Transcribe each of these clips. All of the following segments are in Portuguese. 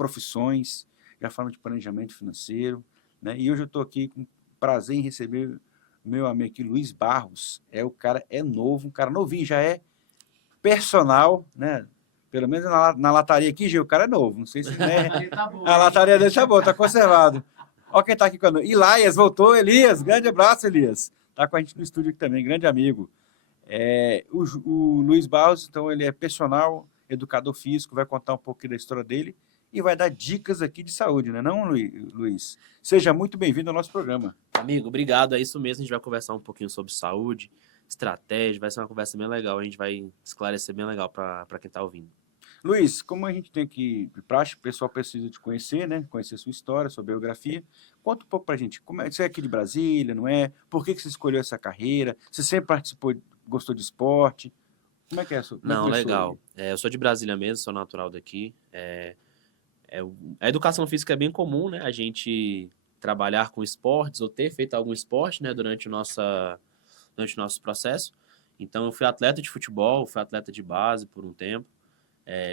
profissões, já falamos de planejamento financeiro, né? E hoje eu estou aqui com prazer em receber meu amigo aqui, Luiz Barros. O cara é novo, um cara novinho, já é personal, né? Pelo menos na lataria aqui, Gil, o cara é novo. Não sei se, né? A lataria dele tá boa, tá conservado. Olha quem tá aqui com a nós. Elias, voltou, Elias. Grande abraço, Elias. Tá com a gente no estúdio aqui também, grande amigo. O Luiz Barros, então, ele é personal, educador físico, vai contar um pouquinho da história dele e vai dar dicas aqui de saúde, né, não, Luiz? Seja muito bem-vindo ao nosso programa. Amigo, obrigado. É isso mesmo, a gente vai conversar um pouquinho sobre saúde, estratégia, vai ser uma conversa bem legal, a gente vai esclarecer bem legal para quem está ouvindo. Luiz, como a gente tem aqui praxe, o pessoal precisa te conhecer, né? Conhecer sua história, sua biografia. Conta um pouco pra gente. Você é aqui de Brasília, não é? Por que você escolheu essa carreira? Você sempre participou, gostou de esporte? Como é que é isso? Não, legal. Eu sou de Brasília mesmo, sou natural daqui. A educação física é bem comum, né? A gente trabalhar com esportes ou ter feito algum esporte, né? Durante o nosso processo. Então, eu fui atleta de futebol, fui atleta de base por um tempo.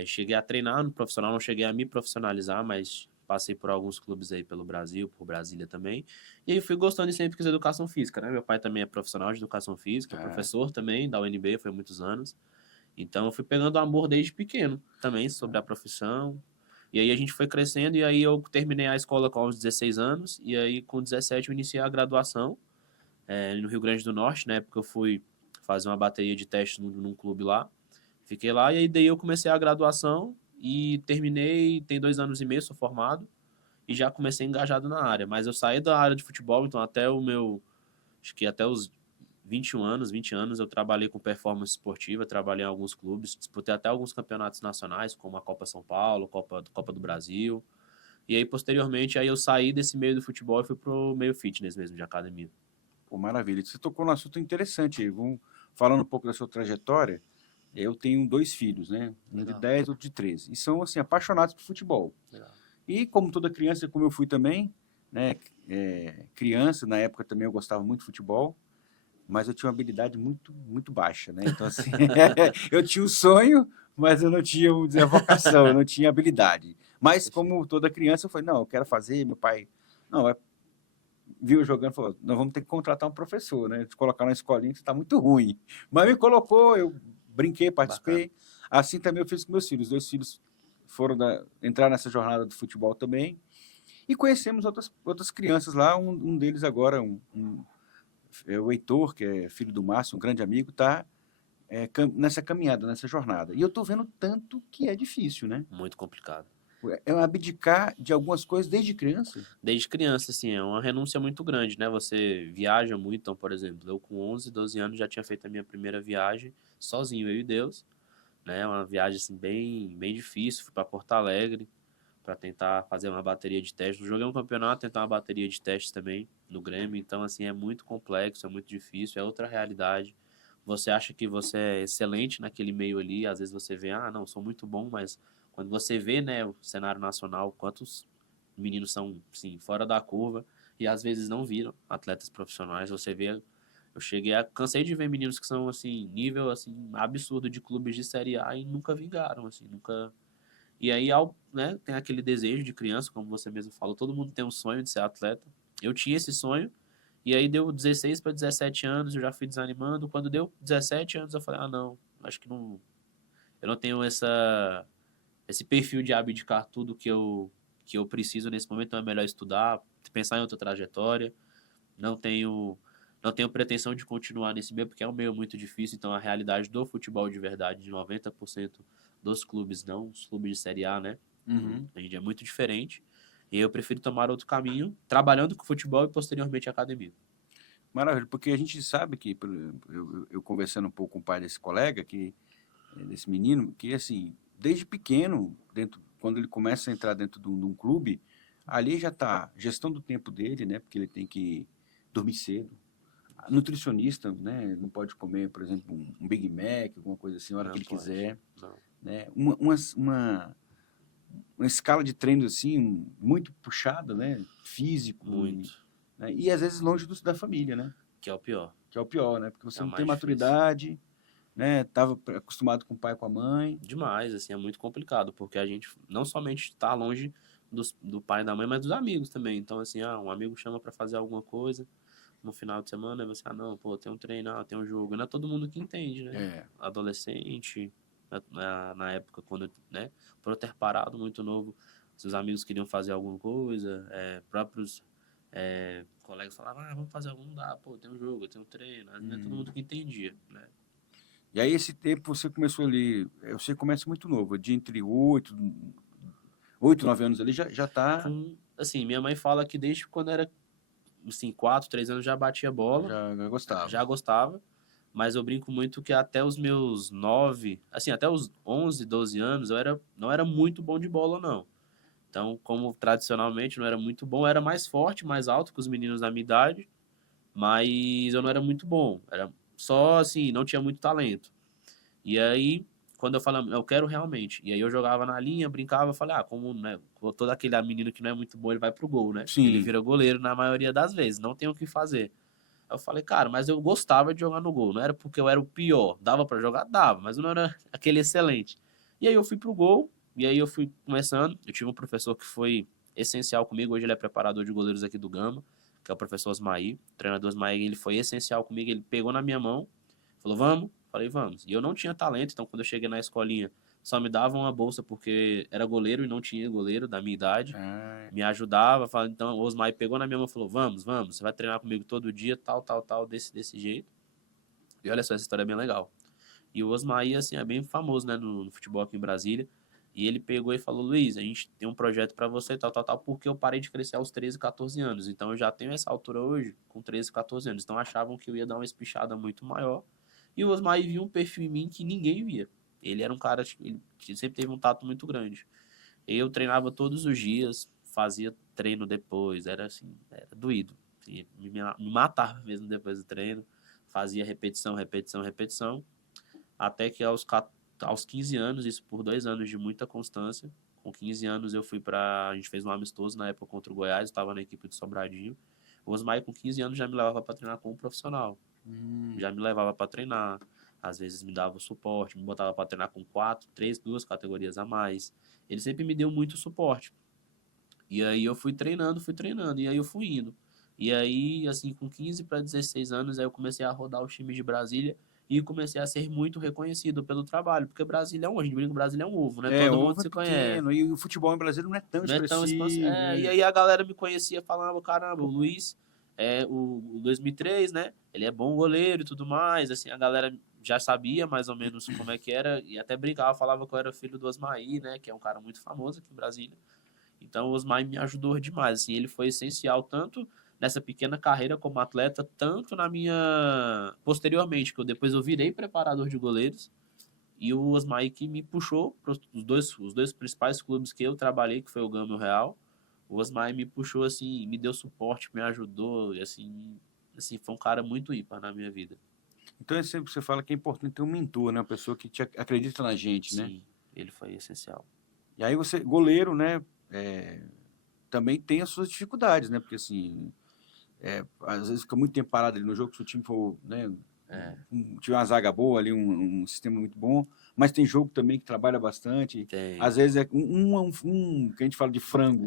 Cheguei a treinar no profissional, não cheguei a me profissionalizar, mas passei por alguns clubes aí pelo Brasil, por Brasília também. E aí fui gostando e sempre quis educação física, né? Meu pai também é profissional de educação física, professor também da UNB, foi muitos anos. Então eu fui pegando amor desde pequeno também sobre a profissão. E aí a gente foi crescendo e aí eu terminei a escola com uns 16 anos e aí com 17 eu iniciei a graduação no Rio Grande do Norte, né? Porque eu fui fazer uma bateria de testes num clube lá. Fiquei lá e aí daí eu comecei a graduação e terminei, tem 2 anos e meio, sou formado e já comecei engajado na área. Mas eu saí da área de futebol, então acho que até os 20 anos eu trabalhei com performance esportiva, trabalhei em alguns clubes, disputei até alguns campeonatos nacionais, como a Copa São Paulo, Copa do Brasil. E aí, posteriormente, aí eu saí desse meio do futebol e fui pro meio fitness mesmo, de academia. Pô, maravilha. Você tocou num assunto interessante. Falando um pouco da sua trajetória, eu tenho 2 filhos, né? Um de 10, outro de 13. E são, assim, apaixonados por futebol. Legal. E como toda criança, como eu fui também, né? Criança, na época também eu gostava muito de futebol, mas eu tinha uma habilidade muito, muito baixa, né? Então, assim, eu tinha um sonho, mas eu não tinha, vamos dizer, a vocação, eu não tinha habilidade. Mas como toda criança, eu falei, não, eu quero fazer, meu pai... Não, viu jogando e falou, nós vamos ter que contratar um professor, né? Te colocar na escolinha que está muito ruim. Mas me colocou, eu brinquei, participei. Bacana. Assim também eu fiz com meus filhos. 2 filhos foram entrar nessa jornada do futebol também. E conhecemos outras crianças lá. Um deles agora, é o Heitor, que é filho do Márcio, um grande amigo, está nessa caminhada, nessa jornada. E eu estou vendo tanto que é difícil, né? Muito complicado. É abdicar de algumas coisas desde criança? Desde criança, assim, é uma renúncia muito grande, né? Você viaja muito, então, por exemplo, eu com 11, 12 anos já tinha feito a minha primeira viagem sozinho, eu e Deus, né? Uma viagem, assim, bem, bem difícil, fui para Porto Alegre para tentar fazer uma bateria de testes. Joguei um campeonato, tentar uma bateria de testes também no Grêmio, então, assim, é muito complexo, é muito difícil, é outra realidade. Você acha que você é excelente naquele meio ali, às vezes você vê, não, sou muito bom, mas quando você vê, né, o cenário nacional, quantos meninos são, sim, fora da curva e às vezes não viram atletas profissionais. Você vê, cansei de ver meninos que são, assim, nível, assim, absurdo de clubes de Série A e nunca vingaram, assim, nunca... E aí, né, tem aquele desejo de criança, como você mesmo falou, todo mundo tem um sonho de ser atleta. Eu tinha esse sonho, e aí deu 16 para 17 anos, eu já fui desanimando. Quando deu 17 anos, eu falei, não, acho que não... Eu não tenho esse perfil de abdicar tudo que eu preciso nesse momento, então é melhor estudar, pensar em outra trajetória. Não tenho, não tenho pretensão de continuar nesse meio, porque é um meio muito difícil, então a realidade do futebol de verdade, de 90% dos clubes, não os clubes de Série A, né? Uhum. A gente é muito diferente. E eu prefiro tomar outro caminho, trabalhando com futebol e posteriormente academia. Maravilha, porque a gente sabe que, eu conversando um pouco com o pai desse colega, desse menino, que assim, desde pequeno, quando ele começa a entrar dentro de um clube, ali já está gestão do tempo dele, né? Porque ele tem que dormir cedo. Nutricionista, né? Não pode comer, por exemplo, um Big Mac, alguma coisa assim, a hora Não que ele pode. quiser. Não. Né? Uma escala de treino assim, muito puxada, né? Físico. Muito. Né? E às vezes longe da família, né? Que é o pior. Que é o pior, né? Porque você É o não tem mais difícil. maturidade, né? Tava acostumado com o pai e com a mãe. Demais, assim, é muito complicado, porque a gente não somente tá longe do pai e da mãe, mas dos amigos também. Então, assim, um amigo chama pra fazer alguma coisa no final de semana, aí você, não, pô, tem um treino, tem um jogo. Não é todo mundo que entende, né? É. Adolescente, na época, quando, né, por eu ter parado muito novo, seus amigos queriam fazer alguma coisa, próprios colegas falavam, vamos fazer algum, não dá, pô, tem um jogo, tem um treino. Não é todo mundo que entendia, né? E aí esse tempo você começou ali, você começa muito novo, de entre 8, 9 anos ali, já tá... Assim, minha mãe fala que desde quando era, assim, 4, 3 anos já batia bola. Já gostava. Já gostava, mas eu brinco muito que até os meus 9, assim, até os 11, 12 anos, não era muito bom de bola, não. Então, como tradicionalmente não era muito bom, eu era mais forte, mais alto que os meninos da minha idade, mas eu não era muito bom. Era só, assim, não tinha muito talento. E aí, quando eu falava, eu quero realmente. E aí eu jogava na linha, brincava, falei, como, né, todo aquele menino que não é muito bom, ele vai pro gol, né? Sim. Ele vira goleiro na maioria das vezes, não tem o que fazer. Aí eu falei, cara, mas eu gostava de jogar no gol. Não era porque eu era o pior. Dava pra jogar? Dava, mas eu não era aquele excelente. E aí eu fui pro gol, e aí eu fui começando. Eu tive um professor que foi essencial comigo. Hoje ele é preparador de goleiros aqui do Gama, que é o professor Osmaí. O treinador Osmaí, ele foi essencial comigo. Ele pegou na minha mão, falou, vamos? Falei, vamos. E eu não tinha talento, então quando eu cheguei na escolinha, só me davam uma bolsa porque era goleiro e não tinha goleiro da minha idade. Me ajudava, então o Osmar pegou na minha mão e falou, vamos, você vai treinar comigo todo dia, tal, desse jeito. E olha só, essa história é bem legal. E o Osmar, assim, é bem famoso, né, no futebol aqui em Brasília. E ele pegou e falou, Luiz, a gente tem um projeto para você, tal, porque eu parei de crescer aos 13, 14 anos. Então eu já tenho essa altura hoje, com 13, 14 anos. Então achavam que eu ia dar uma espichada muito maior. E o Osmar viu um perfil em mim que ninguém via. Ele era um cara, ele sempre teve um tato muito grande. Eu treinava todos os dias, fazia treino depois, era assim, era doído. Assim, me matava mesmo depois do treino, fazia repetição, até que aos 15 anos, isso por 2 anos de muita constância, com 15 anos a gente fez um amistoso na época contra o Goiás, eu estava na equipe de Sobradinho. O Osmar com 15 anos já me levava para treinar como profissional. Já me levava para treinar, às vezes me dava o suporte, me botava para treinar com 2 categorias a mais. Ele sempre me deu muito suporte. E aí eu fui treinando, e aí eu fui indo. E aí, assim, com 15 para 16 anos, aí eu comecei a rodar os times de Brasília e comecei a ser muito reconhecido pelo trabalho, porque Brasília a gente brinca que Brasília é um ovo, né? Todo mundo se conhece. E o futebol em Brasília não é tão expressivo. E aí a galera me conhecia, falava, caramba, o Luiz, o 2003, né? Ele é bom goleiro e tudo mais, assim, a galera já sabia mais ou menos como é que era, e até brincava, falava que eu era filho do Osmaí, né? Que é um cara muito famoso aqui em Brasília. Então o Osmar me ajudou demais, assim, ele foi essencial tanto nessa pequena carreira como atleta, tanto na minha posteriormente, que depois eu virei preparador de goleiros, e o Osmar que me puxou para os dois principais clubes que eu trabalhei, que foi o Gama e o Real. O Osmar me puxou assim, me deu suporte, me ajudou, e assim foi um cara muito ímpar na minha vida. Então você fala que é importante ter um mentor, né? Uma pessoa que acredita na gente, né? Sim, ele foi essencial. E aí você, goleiro, né? Também tem as suas dificuldades, né? Porque assim, às vezes fica muito tempo parado ali no jogo, se o time for, né? Tiver uma zaga boa ali, um sistema muito bom, mas tem jogo também que trabalha bastante. Tem. Às vezes é um que a gente fala de frango.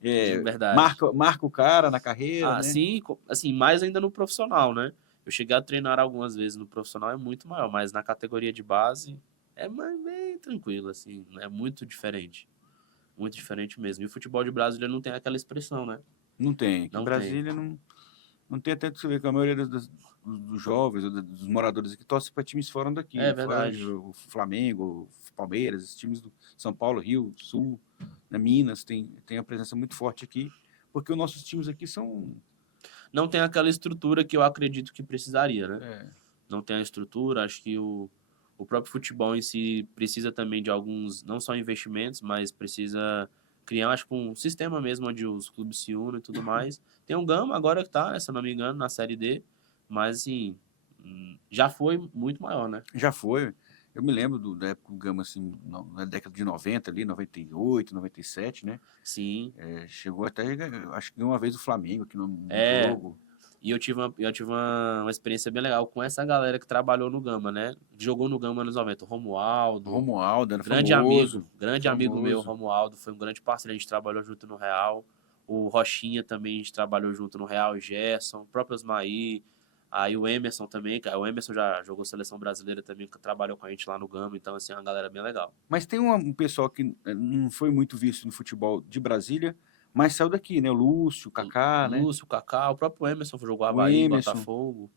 De verdade. Marca o cara na carreira, né? Sim, assim, mais ainda no profissional, né? Eu cheguei a treinar algumas vezes no profissional, é muito maior, mas na categoria de base é bem tranquilo, assim, é muito diferente. Muito diferente mesmo. E o futebol de Brasília não tem aquela expressão, né? Não tem. Aqui em Brasília não tem até que você ver que a maioria dos jovens, dos moradores aqui, torcem para times fora daqui. Verdade. O Flamengo, o Palmeiras, esses times do São Paulo, Rio, Sul, né, Minas, tem a presença muito forte aqui, porque os nossos times aqui são... Não tem aquela estrutura que eu acredito que precisaria, né? Não tem a estrutura, acho que o próprio futebol em si precisa também de alguns, não só investimentos, mas precisa criar, acho que um sistema mesmo onde os clubes se unem e tudo mais. Tem o Gama agora que tá, se eu não me engano, na Série D, mas assim, já foi muito maior, né? Já foi. Eu me lembro da época do Gama, assim, na década de 90 ali, 98, 97, né? Sim. Chegou até, acho que uma vez o Flamengo aqui no jogo. E eu tive uma experiência bem legal com essa galera que trabalhou no Gama, né? Jogou no Gama nos 90. Romualdo era grande famoso. grande amigo meu, Romualdo, foi um grande parceiro, a gente trabalhou junto no Real. O Rochinha também, a gente trabalhou junto no Real, o Gerson, o próprio Osmaí, aí o Emerson também, o Emerson já jogou seleção brasileira também, que trabalhou com a gente lá no Gama, então assim, é uma galera bem legal. Mas tem um pessoal que não foi muito visto no futebol de Brasília, mas saiu daqui, né? O Lúcio, o Kaká, né? Lúcio, Kaká, o próprio Emerson jogou O Avaí, Emerson. Botafogo.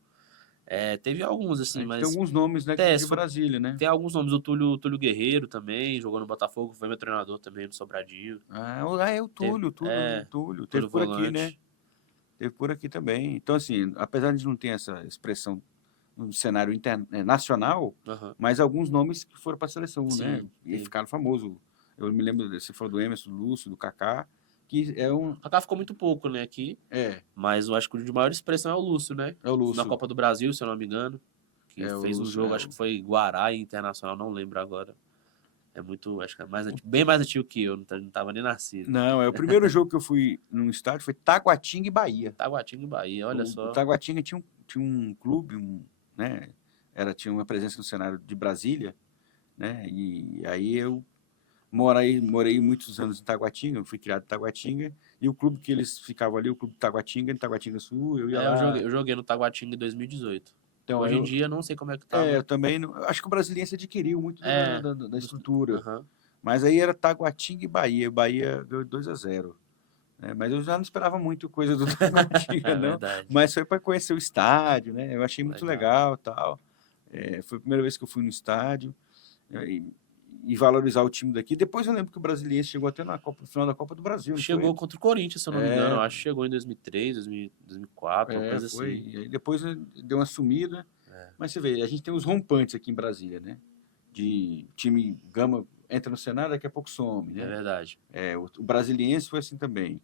Teve alguns, assim, Tem mas... alguns nomes, né, de Brasília, né? Tem alguns nomes, o Túlio Guerreiro também, jogou no Botafogo, foi meu treinador também no Sobradinho. É o Túlio. Teve por aqui, né? Teve por aqui também. Então, assim, apesar de não ter essa expressão no cenário nacional, mas alguns nomes que foram para a seleção, sim, né? E ficaram famosos. Eu me lembro, você falou do Emerson, do Lúcio, do Kaká, que é um... O Kaká ficou muito pouco, né, aqui. Mas eu acho que o de maior expressão é o Lúcio, né? É o Lúcio. Na Copa do Brasil, se eu não me engano. Que fez um jogo, acho que foi Guará e Internacional, não lembro agora. É muito, acho que é bem mais antigo que eu, não tava nem nascido. Não, o primeiro jogo que eu fui num estádio foi Taguatinga e Bahia. Taguatinga e Bahia, olha só. O Taguatinga tinha um clube, né? Tinha uma presença no cenário de Brasília, né? E aí eu morei muitos anos em Taguatinga, eu fui criado em Taguatinga, e o clube que eles ficavam ali, o clube de Taguatinga, em Taguatinga Sul, eu ia lá. Eu joguei no Taguatinga em 2018. Então, hoje em dia, não sei como é que tá. Eu também, acho que o Brasiliense adquiriu muito da estrutura. Mas aí era Taguatinga e Bahia. Bahia deu 2-0. Mas eu já não esperava muito coisa do Taguatinga, não. Verdade. Mas foi para conhecer o estádio, né? Eu achei muito legal e tal. Foi a primeira vez que eu fui no estádio. E valorizar o time daqui. Depois eu lembro que o Brasiliense chegou até no final da Copa do Brasil. Chegou contra o Corinthians, se eu não me engano. Eu acho que chegou em 2003, 2004, uma coisa assim. E aí depois deu uma sumida. Mas você vê, a gente tem os rompantes aqui em Brasília, né? De time Gama entra no cenário, daqui a pouco some, né? É verdade. O Brasiliense foi assim também.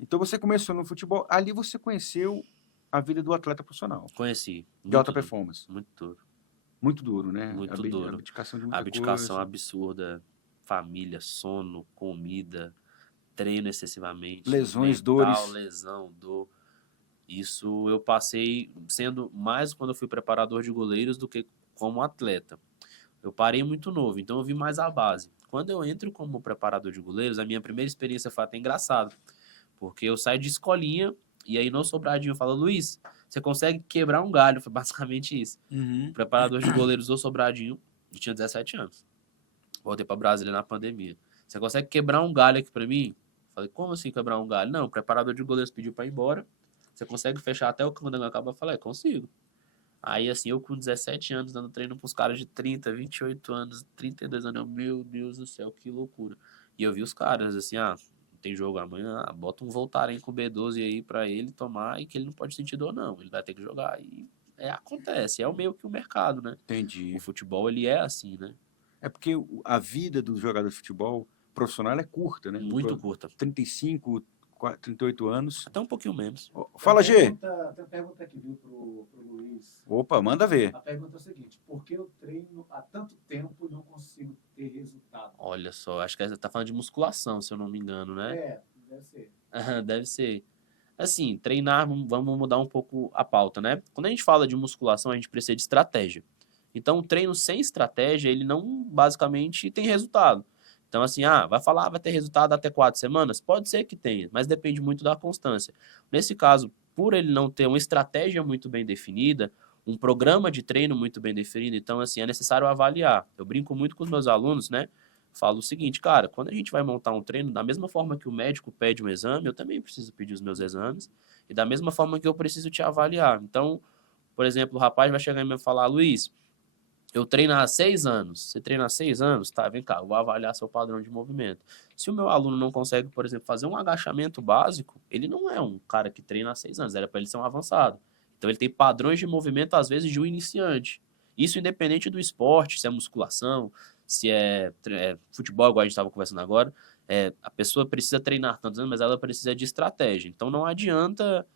Então você começou no futebol, ali você conheceu a vida do atleta profissional. Conheci. De alta performance. Muito duro. Muito duro, né? Muito duro. Abdicação de muita abdicação absurda. Família, sono, comida, treino excessivamente. Lesões, mental, dores. Lesão, dor. Isso eu passei sendo mais quando eu fui preparador de goleiros do que como atleta. Eu parei muito novo, então eu vi mais a base. Quando eu entro como preparador de goleiros, a minha primeira experiência foi até engraçada. Porque eu saio de escolinha e aí no Sobradinho eu falo, Luiz, você consegue quebrar um galho? Foi basicamente isso. Preparador de goleiros do Sobradinho, eu tinha 17 anos. Voltei para Brasília na pandemia. Você consegue quebrar um galho aqui para mim? Falei, como assim quebrar um galho? Não, o preparador de goleiros pediu para ir embora. Você consegue fechar até o quando acaba? Eu falei, consigo. Aí, assim, eu com 17 anos dando treino pros caras de 30, 28 anos, 32 anos, meu Deus do céu, que loucura. E eu vi os caras, assim, tem jogo amanhã, bota um Voltaren com B12 aí pra ele tomar e que ele não pode sentir dor, não. Ele vai ter que jogar. E acontece, é o meio que o mercado, né? Entendi. O futebol, ele é assim, né? É porque a vida do jogador de futebol profissional é curta, né? Muito curta. 35, 38 anos. Até um pouquinho menos. Fala, G. Tem uma pergunta aqui, viu, pro Luiz. Opa, manda ver. A pergunta é o seguinte, por que eu treino há tanto tempo e não consigo ter resultado? Olha só, acho que você tá falando de musculação, se eu não me engano, né? Deve ser. Deve ser. Assim, treinar, vamos mudar um pouco a pauta, né? Quando a gente fala de musculação, a gente precisa de estratégia. Então, o treino sem estratégia, ele não basicamente tem resultado. Então, assim, vai ter resultado até 4 semanas? Pode ser que tenha, mas depende muito da constância. Nesse caso, por ele não ter uma estratégia muito bem definida, um programa de treino muito bem definido, então, assim, é necessário avaliar. Eu brinco muito com os meus alunos, né? Falo o seguinte, cara, quando a gente vai montar um treino, da mesma forma que o médico pede um exame, eu também preciso pedir os meus exames, e da mesma forma que eu preciso te avaliar. Então, por exemplo, o rapaz vai chegar em mim e falar, Luiz, eu treino há 6 anos. Você treina há 6 anos? Tá, vem cá, eu vou avaliar seu padrão de movimento. Se o meu aluno não consegue, por exemplo, fazer um agachamento básico, ele não é um cara que treina há 6 anos, era para ele ser um avançado. Então ele tem padrões de movimento, às vezes, de um iniciante. Isso independente do esporte, se é musculação, se é futebol, igual a gente estava conversando agora. A pessoa precisa treinar tantos anos, mas ela precisa de estratégia. Então não adianta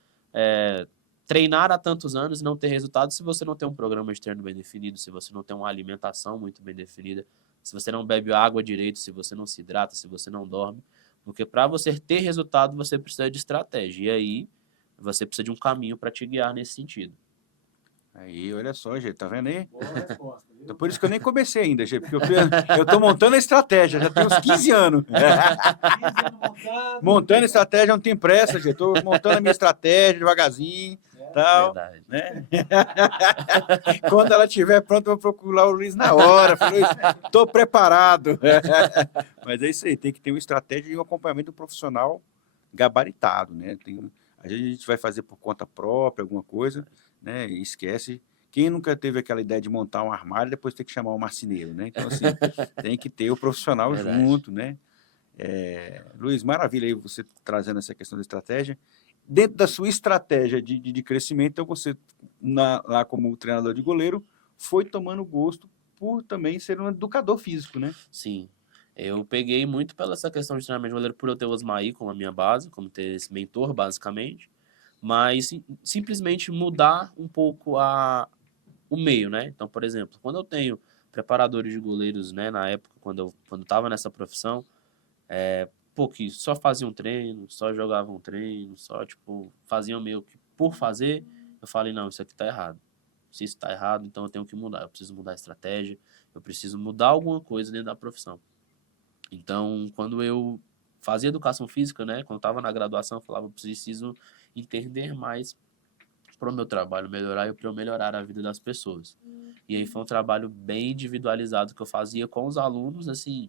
treinar há tantos anos e não ter resultado se você não tem um programa de treino bem definido, se você não tem uma alimentação muito bem definida, se você não bebe água direito, se você não se hidrata, se você não dorme. Porque para você ter resultado, você precisa de estratégia. E aí você precisa de um caminho para te guiar nesse sentido. Aí, olha só, gente, tá vendo aí? Boa resposta, viu? Então, por isso que eu nem comecei ainda, gente, porque eu tô montando a estratégia, já tem uns 15 anos. 15 anos montando. Montando a estratégia, não tem pressa, gente. Tô montando a minha estratégia devagarzinho, tal, Verdade. né? Quando ela estiver pronta, eu vou procurar o Luiz na hora. Falei, tô preparado. Mas é isso aí, tem que ter uma estratégia e um acompanhamento profissional gabaritado, né? Às vezes a gente vai fazer por conta própria alguma coisa, né? E esquece. Quem nunca teve aquela ideia de montar um armário e depois ter que chamar um marceneiro, né? Então, assim, tem que ter o profissional Verdade. junto, né? Luiz, maravilha aí você trazendo essa questão da estratégia. Dentro da sua estratégia de crescimento, então você, lá como treinador de goleiro, foi tomando gosto por também ser um educador físico, né? Sim. Eu peguei muito pela essa questão de treinamento de goleiro por eu ter o Osmaí como a minha base, como ter esse mentor, basicamente. Mas simplesmente mudar um pouco o meio, né? Então, por exemplo, quando eu tenho preparadores de goleiros, né, na época, quando eu estava nessa profissão, que só faziam treino, só jogavam treino, só, tipo, faziam meio que por fazer, eu falei, não, isso aqui tá errado. Se isso tá errado, então eu tenho que mudar. Eu preciso mudar a estratégia, eu preciso mudar alguma coisa dentro da profissão. Então, quando eu fazia educação física, né, quando eu estava na graduação, eu falava, eu preciso entender mais para o meu trabalho melhorar e para eu melhorar a vida das pessoas. E aí foi um trabalho bem individualizado que eu fazia com os alunos, assim,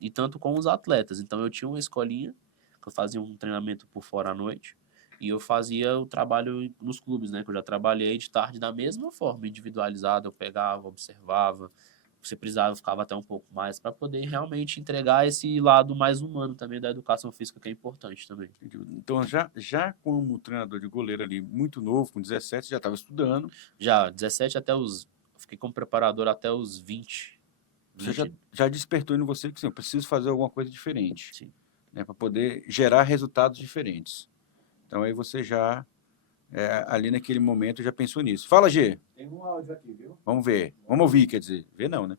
e tanto com os atletas. Então, eu tinha uma escolinha, que eu fazia um treinamento por fora à noite, e eu fazia o trabalho nos clubes, né, que eu já trabalhei de tarde da mesma forma, individualizado, eu pegava, observava, você precisava, ficava até um pouco mais para poder realmente entregar esse lado mais humano também da educação física, que é importante também. Então, já como treinador de goleiro ali, muito novo, com 17, já estava estudando. Já, 17 até os... Fiquei como preparador até os 20. Você já despertou em você que assim, eu preciso fazer alguma coisa diferente. Sim. Né, para poder gerar resultados diferentes. Então, aí você já, ali naquele momento, já pensou nisso. Fala, G. Tem um áudio aqui, viu? Vamos ver. Vamos ouvir, quer dizer. Ver não, né?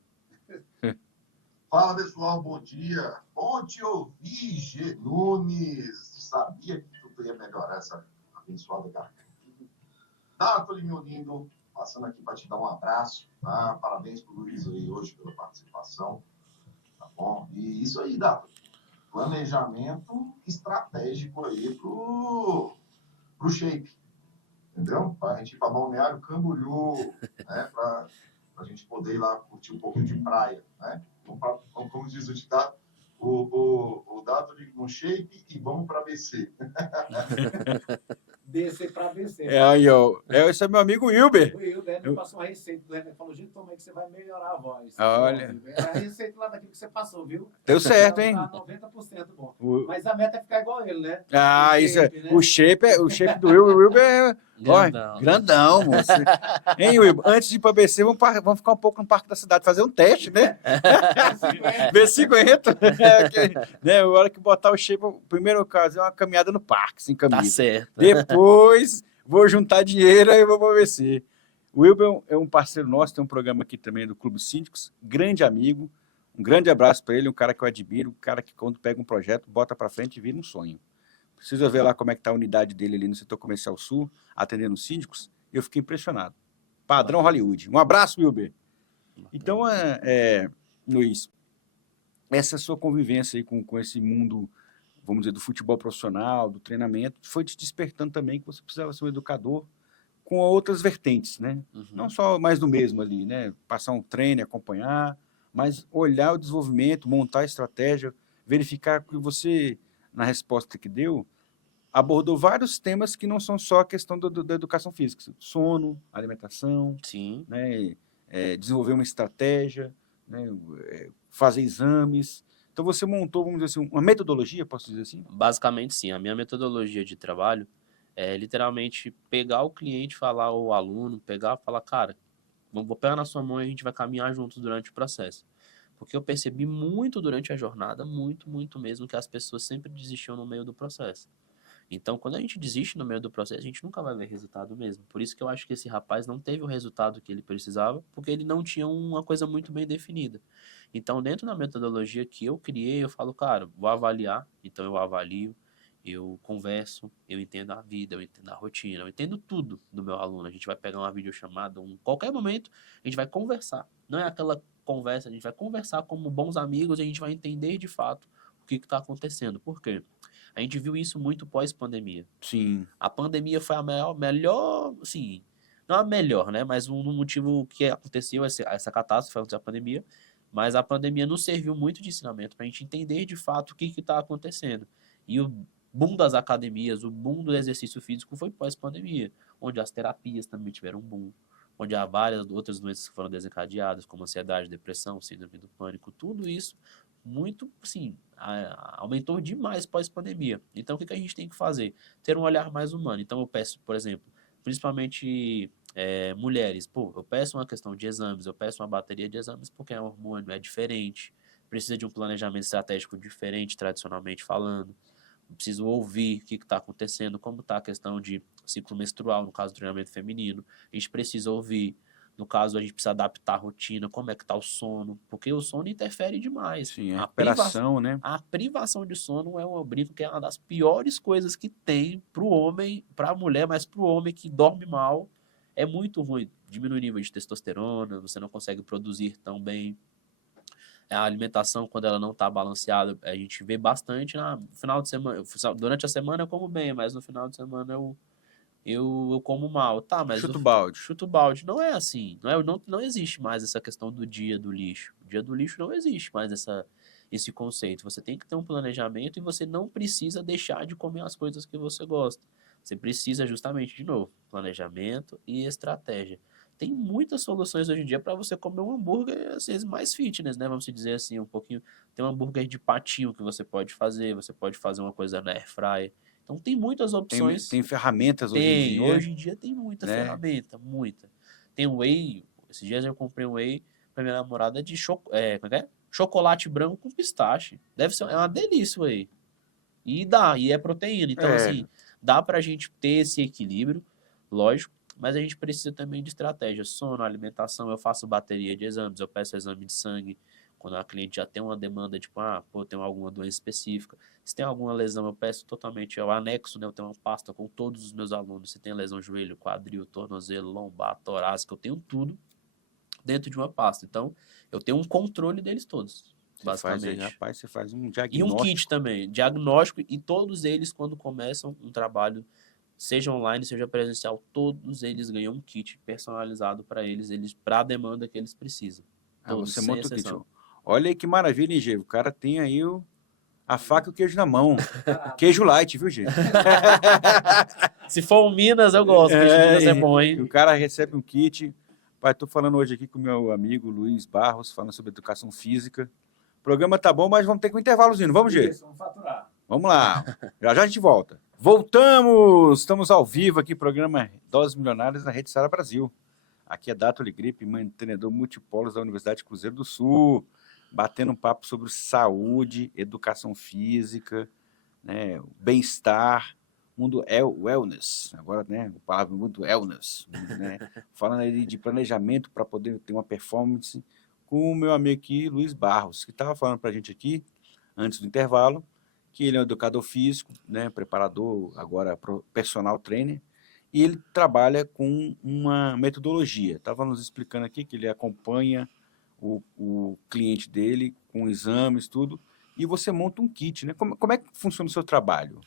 Fala, pessoal, bom dia. Bom te ouvir, G. Nunes. Sabia que tu ia melhorar essa abençoada garganta. Dátulo, meu lindo, passando aqui para te dar um abraço, tá? Parabéns pro Luiz aí hoje pela participação, tá bom? E isso aí, Dátulo. Planejamento estratégico aí pro shape, entendeu? Para a gente ir para Balneário Camboriú, né? Para a gente poder ir lá curtir um pouquinho de praia, né? Como diz o ditado, o dado no shape e vamos para BC. BC para BC. Aí, ó. Esse é meu amigo Wilber. O Wilber me passou uma receita do remédio. Falou, gente, como é que você vai melhorar a voz? Olha. É a receita lá daquilo que você passou, viu? Deu certo, hein? Tá 90% bom. Mas a meta é ficar igual ele, né? Isso shape, é. né? O shape do Wilber é. Grandão. Grandão, moço. Hein, Wilber? Antes de ir para BC, vamos ficar um pouco no Parque da Cidade, fazer um teste, né? Ver se aguenta. Né? A hora que botar o shape, primeiro caso é uma caminhada no parque, sem camisa. Tá certo. Depois vou juntar dinheiro e vou para BC. O Wilber é um parceiro nosso, tem um programa aqui também do Clube Síndicos, grande amigo. Um grande abraço para ele, um cara que eu admiro, um cara que quando pega um projeto, bota para frente e vira um sonho. Precisa ver lá como é que está a unidade dele ali no setor comercial sul, atendendo os síndicos. Eu fiquei impressionado. Padrão Hollywood. Um abraço, Wilber. Então, Luiz, essa sua convivência aí com esse mundo, vamos dizer, do futebol profissional, do treinamento, foi te despertando também que você precisava ser um educador com outras vertentes, né? Uhum. Não só mais do mesmo ali, né? Passar um treino, acompanhar, mas olhar o desenvolvimento, montar a estratégia, verificar que você, na resposta que deu, abordou vários temas que não são só a questão da educação física. Sono, alimentação, Sim. né? Desenvolver uma estratégia, né? Fazer exames. Então, você montou, vamos dizer assim, uma metodologia, posso dizer assim? Basicamente, sim. A minha metodologia de trabalho é literalmente pegar o cliente, falar ao aluno, falar, cara, vou pegar na sua mão e a gente vai caminhar juntos durante o processo. Porque eu percebi muito durante a jornada, muito mesmo, que as pessoas sempre desistiam no meio do processo. Então, quando a gente desiste no meio do processo, a gente nunca vai ver resultado mesmo. Por isso que eu acho que esse rapaz não teve o resultado que ele precisava, porque ele não tinha uma coisa muito bem definida. Então, dentro da metodologia que eu criei, eu falo, cara, vou avaliar. Então, eu avalio, eu converso, eu entendo a vida, eu entendo a rotina, eu entendo tudo do meu aluno. A gente vai pegar uma videochamada, qualquer momento, a gente vai conversar. Não é aquela conversa, a gente vai conversar como bons amigos e a gente vai entender de fato o que está acontecendo. Por quê? A gente viu isso muito pós-pandemia. Sim. A pandemia foi a melhor, assim, não a melhor, né? Mas um motivo que aconteceu, essa catástrofe foi a pandemia, mas a pandemia nos serviu muito de ensinamento para a gente entender de fato o que está acontecendo. E o boom das academias, o boom do exercício físico foi pós-pandemia, onde as terapias também tiveram um boom, onde há várias outras doenças que foram desencadeadas, como ansiedade, depressão, síndrome do pânico, tudo isso muito, assim, aumentou demais pós-pandemia. Então, o que a gente tem que fazer? Ter um olhar mais humano. Então, eu peço, por exemplo, principalmente mulheres, eu peço uma questão de exames, eu peço uma bateria de exames porque é um hormônio, é diferente, precisa de um planejamento estratégico diferente, tradicionalmente falando. Preciso ouvir o que está acontecendo, como está a questão de ciclo menstrual, no caso do treinamento feminino. A gente precisa ouvir. No caso, a gente precisa adaptar a rotina, como é que está o sono, porque o sono interfere demais. Sim, a recuperação, né? A privação de sono eu brinco que é uma das piores coisas que tem para o homem, para a mulher, mas para o homem que dorme mal, é muito ruim. Diminui o nível de testosterona, você não consegue produzir tão bem. A alimentação, quando ela não está balanceada, a gente vê bastante no final de semana. Durante a semana eu como bem, mas no final de semana eu como mal. Tá, mas Chuta o balde. Chuta o balde. Não é assim. Não existe mais essa questão do dia do lixo. O dia do lixo não existe mais esse conceito. Você tem que ter um planejamento e você não precisa deixar de comer as coisas que você gosta. Você precisa justamente, de novo, planejamento e estratégia. Tem muitas soluções hoje em dia para você comer um hambúrguer, às vezes, mais fitness, né? Vamos dizer assim, um pouquinho. Tem um hambúrguer de patinho que você pode fazer uma coisa na air fryer. Então tem muitas opções. Tem ferramentas hoje em dia. Hoje em dia tem muita ferramenta, muita. Tem whey, esses dias eu comprei um whey para minha namorada de chocolate branco com pistache. É uma delícia o whey. E é proteína. Então, assim, dá pra gente ter esse equilíbrio, lógico, mas a gente precisa também de estratégia. Sono, alimentação, eu faço bateria de exames, eu peço exame de sangue, quando a cliente já tem uma demanda, tipo, tem alguma doença específica. Se tem alguma lesão, eu peço totalmente, eu anexo, né? Eu tenho uma pasta com todos os meus alunos. Se tem lesão joelho, quadril, tornozelo, lombar, torácica, eu tenho tudo dentro de uma pasta. Então, eu tenho um controle deles todos, basicamente. Você faz um diagnóstico. E um kit também, diagnóstico, e todos eles, quando começam um trabalho, seja online, seja presencial, todos eles ganham um kit personalizado para eles para a demanda que eles precisam. Todos, você monta o kit. Olha aí que maravilha, hein, Gê? O cara tem aí a faca e o queijo na mão. Queijo light, viu, gente? Se for um Minas, eu gosto. Queijo Minas é bom, hein? O cara recebe um kit. Pai, tô falando hoje aqui com o meu amigo Luiz Barros, falando sobre educação física. O programa tá bom, mas vamos ter que um intervalozinho. Vamos, Gê? Vamos faturar. Vamos lá. Já a gente volta. Voltamos! Estamos ao vivo aqui, programa Doses Milionárias na Rede Sara Brasil. Aqui é Dátoli Gripe, mantenedor multipolos da Universidade Cruzeiro do Sul, batendo um papo sobre saúde, educação física, né, bem-estar, mundo wellness, agora, né, a palavra mundo wellness, né, falando aí de planejamento para poder ter uma performance com o meu amigo aqui, Luiz Barros, que estava falando para a gente aqui, antes do intervalo, que ele é um educador físico, né, preparador, agora personal trainer, e ele trabalha com uma metodologia. Estava nos explicando aqui que ele acompanha o cliente dele com exames, tudo, e você monta um kit, né? Como é que funciona o seu trabalho?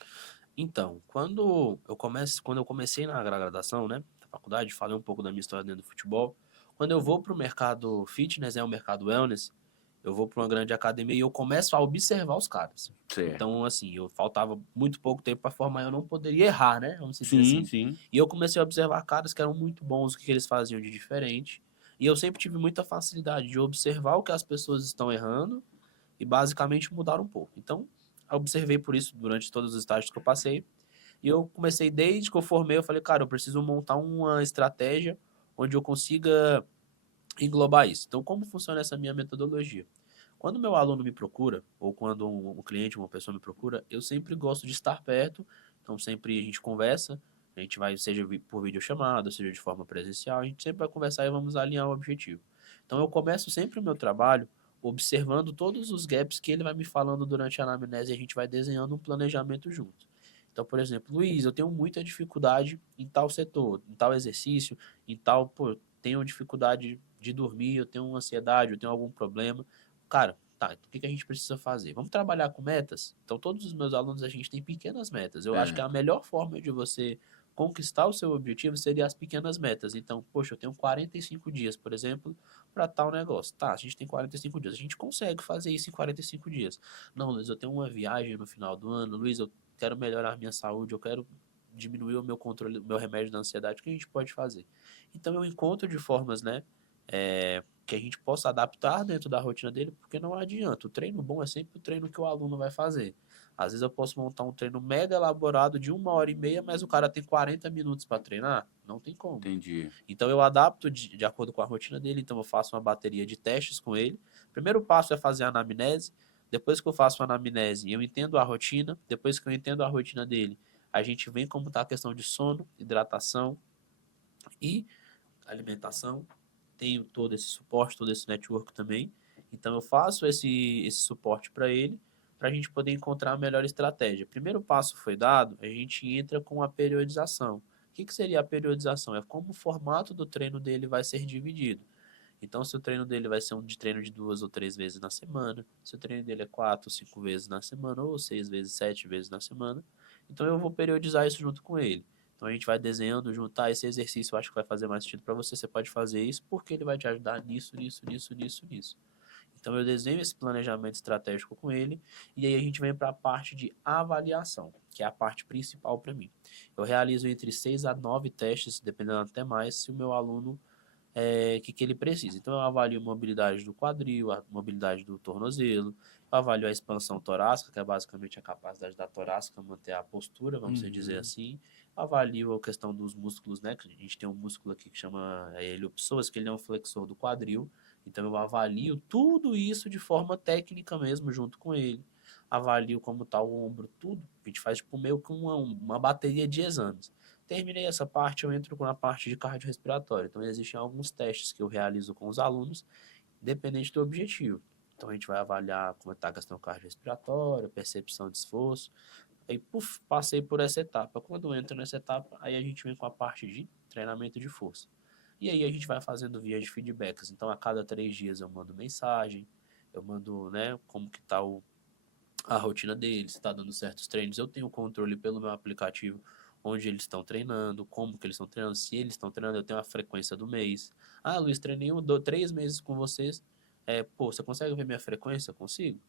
Então, quando eu comecei na graduação, né, na faculdade, falei um pouco da minha história dentro do futebol. Quando eu vou para o mercado fitness, o mercado wellness, eu vou para uma grande academia e eu começo a observar os caras. Certo. Então, assim, eu faltava muito pouco tempo para formar, eu não poderia errar, né? Vamos dizer assim. Sim. E eu comecei a observar caras que eram muito bons, o que eles faziam de diferente. E eu sempre tive muita facilidade de observar o que as pessoas estão errando e basicamente mudar um pouco. Então, eu observei por isso durante todos os estágios que eu passei. E eu comecei, desde que eu formei, eu falei, cara, eu preciso montar uma estratégia onde eu consiga englobar isso. Então, como funciona essa minha metodologia? Quando meu aluno me procura, ou quando um cliente, uma pessoa me procura, eu sempre gosto de estar perto. Então, sempre a gente conversa, a gente vai, seja por videochamada, seja de forma presencial, a gente sempre vai conversar e vamos alinhar o objetivo. Então, eu começo sempre o meu trabalho observando todos os gaps que ele vai me falando durante a anamnese e a gente vai desenhando um planejamento junto. Então, por exemplo, Luiz, eu tenho muita dificuldade em tal setor, em tal exercício, em tal, pô, tenho dificuldade de dormir, eu tenho ansiedade, eu tenho algum problema. Cara, tá, então o que a gente precisa fazer? Vamos trabalhar com metas? Então, todos os meus alunos, a gente tem pequenas metas. Eu acho que a melhor forma de você conquistar o seu objetivo seria as pequenas metas. Então, poxa, eu tenho 45 dias, por exemplo, para tal negócio. Tá, a gente tem 45 dias. A gente consegue fazer isso em 45 dias. Não, Luiz, eu tenho uma viagem no final do ano. Luiz, eu quero melhorar minha saúde, eu quero diminuir o meu controle, o meu remédio da ansiedade. O que a gente pode fazer? Então, eu encontro de formas, né, que a gente possa adaptar dentro da rotina dele, porque não adianta. O treino bom é sempre o treino que o aluno vai fazer. Às vezes eu posso montar um treino mega elaborado de 1h30, mas o cara tem 40 minutos para treinar. Não tem como. Entendi. Então eu adapto de acordo com a rotina dele. Então eu faço uma bateria de testes com ele. Primeiro passo é fazer a anamnese. Depois que eu faço a anamnese, eu entendo a rotina. Depois que eu entendo a rotina dele, a gente vem como está a questão de sono, hidratação e alimentação. Tenho todo esse suporte, todo esse network também. Então eu faço esse suporte para ele, para a gente poder encontrar a melhor estratégia. Primeiro passo foi dado, a gente entra com a periodização. O que seria a periodização? É como o formato do treino dele vai ser dividido. Então, se o treino dele vai ser um de treino de 2 ou 3 vezes na semana, se o treino dele é 4 ou 5 vezes na semana, ou 6 vezes, 7 vezes na semana, então eu vou periodizar isso junto com ele. Então a gente vai desenhando, juntar esse exercício, eu acho que vai fazer mais sentido para você, você pode fazer isso porque ele vai te ajudar nisso, nisso, nisso, nisso, nisso. Então eu desenho esse planejamento estratégico com ele e aí a gente vem para a parte de avaliação, que é a parte principal para mim. Eu realizo entre 6 a 9 testes, dependendo até mais, se o meu aluno que ele precisa. Então eu avalio a mobilidade do quadril, a mobilidade do tornozelo, eu avalio a expansão torácica, que é basicamente a capacidade da torácica manter a postura, vamos dizer assim. Eu avalio a questão dos músculos, né? Que a gente tem um músculo aqui que chama iliopsoas, que ele é um flexor do quadril. Então eu avalio tudo isso de forma técnica mesmo, junto com ele. Avalio como está o ombro, tudo. A gente faz tipo meio que uma bateria de exames. Terminei essa parte, eu entro com a parte de cardiorrespiratório. Então, existem alguns testes que eu realizo com os alunos, dependente do objetivo. Então, a gente vai avaliar como está a questão cardiorrespiratória, percepção de esforço. Aí, passei por essa etapa. Quando eu entro nessa etapa, aí a gente vem com a parte de treinamento de força. E aí a gente vai fazendo via de feedbacks. Então, a cada 3 dias eu mando mensagem, eu mando, né, como que está a rotina deles, se está dando certos treinos. Eu tenho controle pelo meu aplicativo onde eles estão treinando, como que eles estão treinando, se eles estão treinando, eu tenho a frequência do mês. Ah, Luiz, treinei 3 meses com vocês. Você consegue ver minha frequência? Eu consigo.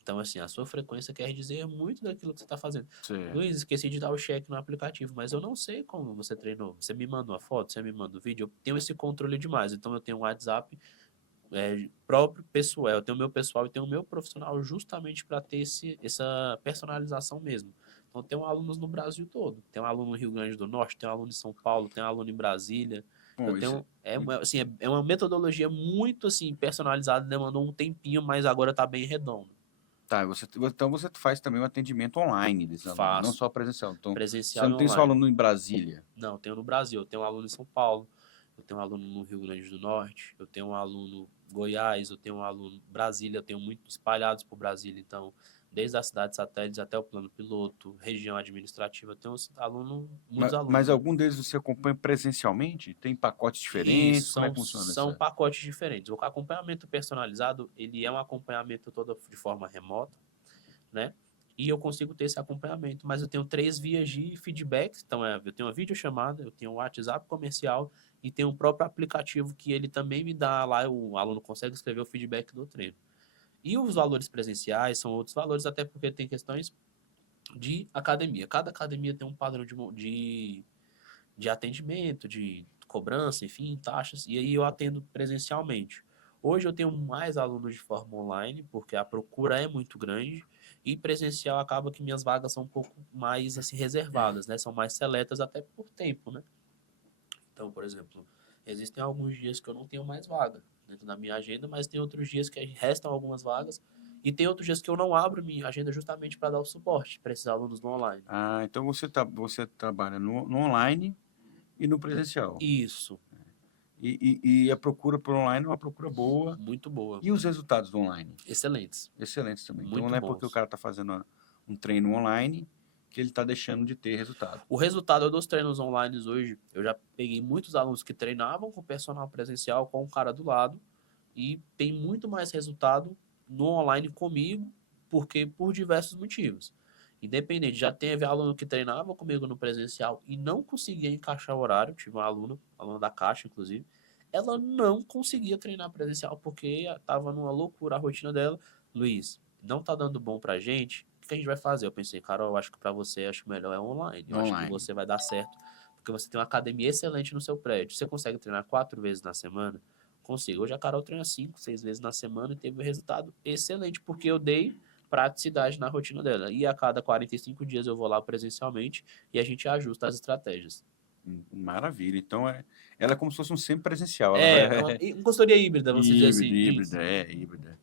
Então, assim, a sua frequência quer dizer muito daquilo que você está fazendo. Certo. Luiz, esqueci de dar o check no aplicativo, mas eu não sei como você treinou. Você me manda uma foto, você me manda um vídeo, eu tenho esse controle demais. Então, eu tenho um WhatsApp próprio pessoal, eu tenho o meu pessoal e tenho o meu profissional justamente para ter essa personalização mesmo. Então, tem alunos no Brasil todo. Tem um aluno no Rio Grande do Norte, tem um aluno em São Paulo, tem um aluno em Brasília. Bom, Assim, é uma metodologia muito assim, personalizada, demandou um tempinho, mas agora está bem redondo. Tá, então você faz também um atendimento online desses alunos, não Faço. só presencial. Então, Presencial você não e tem só online. aluno em Brasília? Não, eu tenho no Brasil. Eu tenho um aluno em São Paulo, eu tenho um aluno no Rio Grande do Norte, eu tenho um aluno em Goiás, eu tenho um aluno em Brasília, eu tenho muitos espalhados por Brasília. Então, desde a cidade de satélites até o plano piloto, região administrativa, eu tenho muitos alunos. Mas algum deles você acompanha presencialmente? Tem pacotes diferentes? Isso, Como é que funciona são pacotes diferentes. O acompanhamento personalizado, ele é um acompanhamento todo de forma remota, né? E eu consigo ter esse acompanhamento, mas eu tenho 3 vias de feedback. Então, eu tenho uma videochamada, eu tenho um WhatsApp comercial e tenho um próprio aplicativo que ele também me dá lá, o aluno consegue escrever o feedback do treino. E os valores presenciais são outros valores, até porque tem questões de academia. Cada academia tem um padrão de atendimento, de cobrança, enfim, taxas, e aí eu atendo presencialmente. Hoje eu tenho mais alunos de forma online, porque a procura é muito grande, e presencial acaba que minhas vagas são um pouco mais assim, reservadas, né? São mais seletas até por tempo, né? Então, por exemplo, existem alguns dias que eu não tenho mais vaga dentro da minha agenda, mas tem outros dias que restam algumas vagas, e tem outros dias que eu não abro minha agenda justamente para dar o suporte para esses alunos no online. Ah, então você trabalha no online e no presencial. Isso. E a procura por online é uma procura boa. Muito boa. E os resultados do online? Excelentes. Excelentes também. Muito então não é bons. porque o cara está fazendo um treino online que ele está deixando de ter resultado. O resultado dos treinos online hoje, eu já peguei muitos alunos que treinavam com personal presencial, com o cara do lado, e tem muito mais resultado no online comigo, porque por diversos motivos. Independente, já teve aluno que treinava comigo no presencial e não conseguia encaixar o horário. Tive uma aluna da Caixa, inclusive, ela não conseguia treinar presencial porque estava numa loucura a rotina dela. Luiz, não tá dando bom pra gente, o que a gente vai fazer? Eu pensei, Carol, eu acho que pra você, acho que melhor é online. Eu acho que você vai dar certo, porque você tem uma academia excelente no seu prédio. Você consegue treinar 4 vezes na semana? Consigo. Hoje a Carol treina 5, 6 vezes na semana e teve um resultado excelente, porque eu dei praticidade na rotina dela. E a cada 45 dias eu vou lá presencialmente e a gente ajusta as estratégias. Maravilha. Então, ela é como se fosse um semi-presencial. É uma consultoria híbrida, vamos dizer assim. Híbrida.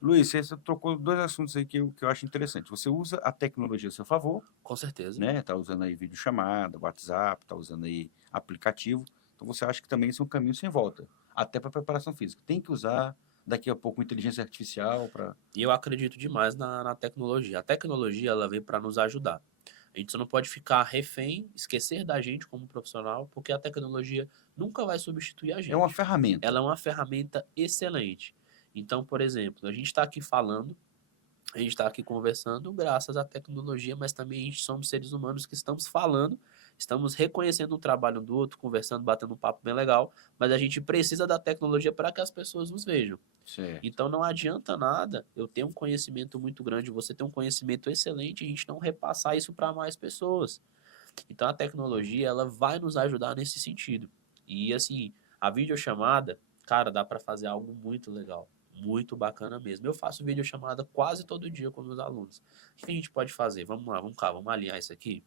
Luiz, você tocou 2 assuntos aí que eu acho interessante. Você usa a tecnologia a seu favor, Com certeza. né? Tá usando aí videochamada, WhatsApp, tá usando aí aplicativo. Então, você acha que também isso é um caminho sem volta, até para preparação física. Tem que usar daqui a pouco inteligência artificial para... E eu acredito demais na tecnologia. A tecnologia, ela veio para nos ajudar. A gente só não pode ficar refém, esquecer da gente como profissional, porque a tecnologia nunca vai substituir a gente. É uma ferramenta. Ela é uma ferramenta excelente. Então, por exemplo, a gente está aqui falando, a gente está aqui conversando graças à tecnologia, mas também a gente somos seres humanos que estamos falando, estamos reconhecendo o trabalho do outro, conversando, batendo um papo bem legal, mas a gente precisa da tecnologia para que as pessoas nos vejam. Certo. Então não adianta nada eu ter um conhecimento muito grande, você ter um conhecimento excelente, a gente não repassar isso para mais pessoas. Então a tecnologia, ela vai nos ajudar nesse sentido. E assim, a videochamada, cara, dá para fazer algo muito legal, muito bacana mesmo. Eu faço videochamada quase todo dia com meus alunos. O que a gente pode fazer? Vamos lá, vamos alinhar isso aqui.